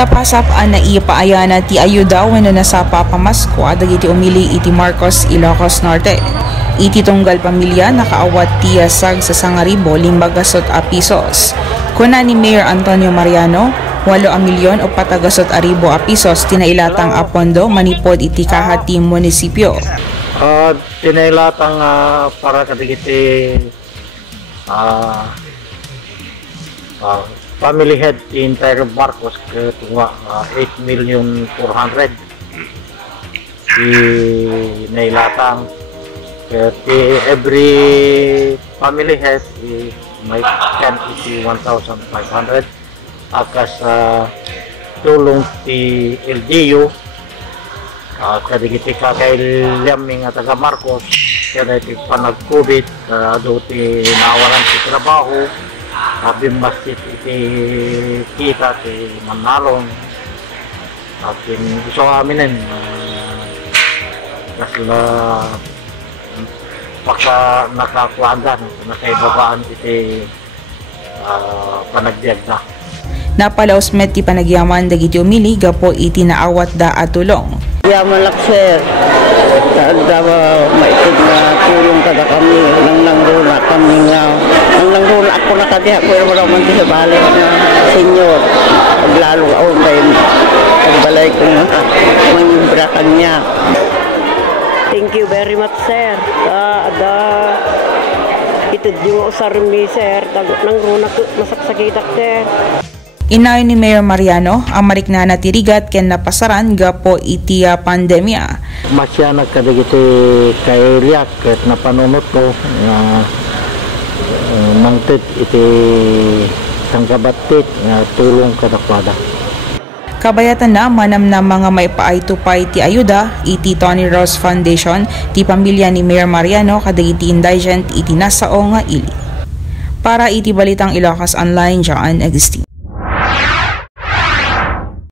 Sapasap na ipaayana ti ayuda wenno nasapa pamasko dagiti umili iti Marcos, Ilocos Norte. Iti tunggal pamilya nakaawat ti sag sa 1,500 pisos. Kuna ni Mayor Antonio Mariano, 8,000,000 o patagasot aribo pisos tinailatang pondo manipod iti kahati munisipyo. Tinailatang para kadigiti family head in entire Marcos ketunga 8,400,000 nailatang every family head may 1,500 akas tulong ti LGU kadigiti kakailyaming taga Marcos kaya iti panag-COVID do ti nawalan ti trabaho bimastit iti kita ti manalong at gusto aminin kasla pagka nakakuandan nakaibabaan iti panagbiag na. Napalaos met ti panagyaman dagiti umili gapo iti naawat da at tulong. Yaman lang sir, maitid na tulong kada kami, nang runa kami nga, nang runa ako nakadiha ko yung maraman sa balik na senyor, paglalo ako kayo, pagbalay ko nga, mangibrakan niya. Thank you very much sir, itid yung usarmi sir, nang runa masaksakitak sir. Inayon ni Mayor Mariano ang mariknana tirigat ken napasaran gapo iti pandemya. Masya nagkadigiti kailiak ket napanunot ko mangted iti sangkabatit tulong kadakwada. Kabayatan na manam na mga maipaay-tupay ti ayuda iti Tony Rose Foundation ti pamilya ni Mayor Mariano kadagiti indigent iti nasao nga ili. Para iti Balitang Ilocos Online, John Agustin.